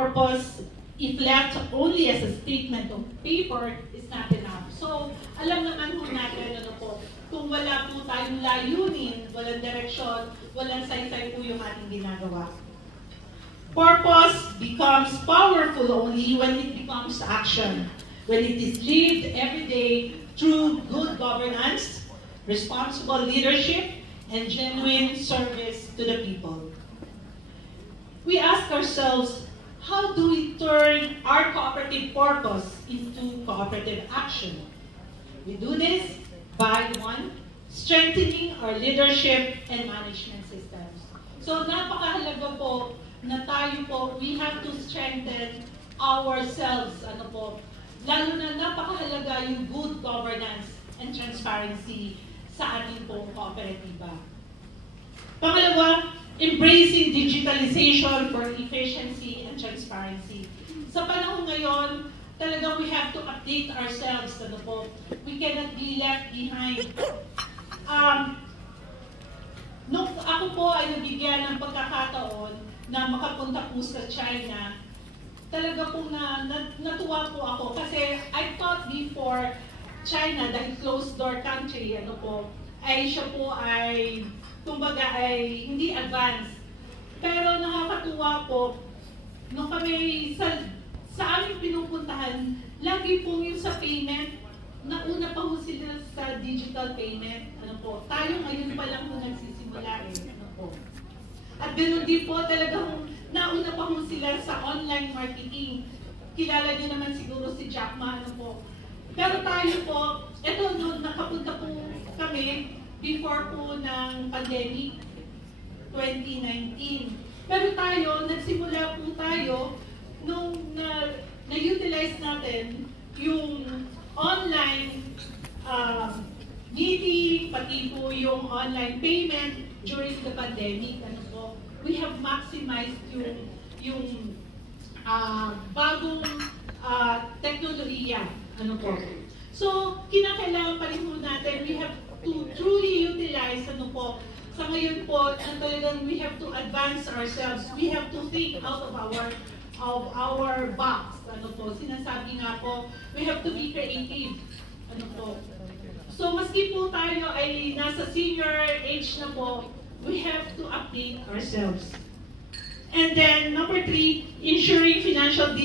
purpose, if left only as a statement of paper, is not enough. So, alam naman po natin, ano po, kung wala po tayong layunin, walang direksyon, walang saysay po yung ating ginagawa. Purpose becomes powerful only when it becomes action, when it is lived every day through good governance, responsible leadership, and genuine service to the people. We ask ourselves, how do we turn our cooperative purpose into cooperative action? We do this by, one, strengthening our leadership and management systems. So napakahalaga po na tayo po, we have to strengthen ourselves, ano po, lalo na napakahalaga yung good governance and transparency sa ating pong kooperatiba. Pangalawa, embracing digitalization for efficiency and transparency. Sa panahon ngayon, talagang we have to update ourselves, ano po. We cannot be left behind. Nung ako po ay nabigyan ng pagkakataon na makapunta po sa China, talaga po natuwa po ako kasi I thought before China, dahil closed door country, ano po, ay siya po ay, kumbaga ay hindi advanced. Pero nakakatuwa po, nung kami sa aming pinupuntahan, lagi po yung sa payment, nauna pa po sila sa digital payment. Ano po, tayo ngayon pa lang po nagsisimula ano po. At ganoon din po talagang nauna pa po sila sa online marketing. Kilala niyo naman siguro si Jack Ma, ano po. Pero tayo po, ito noon nakapunta po kami before po ng pandemic, 2019. Pero tayo, nagsimula po tayo nung na-utilize natin yung online meeting, pati po yung online payment during the pandemic. Ano po, we have maximized yung bagong teknolohiya. Ano po. So, kinakailangan pa rin po natin, we have to truly utilize, ano po, sa ngayon po, talagang we have to advance ourselves. We have to think out of our box. Ano po, sinasabi nga po, we have to be creative. Ano po. So, maski po tayo ay nasa senior age na po, we have to update ourselves. And then, number 3, ensuring financial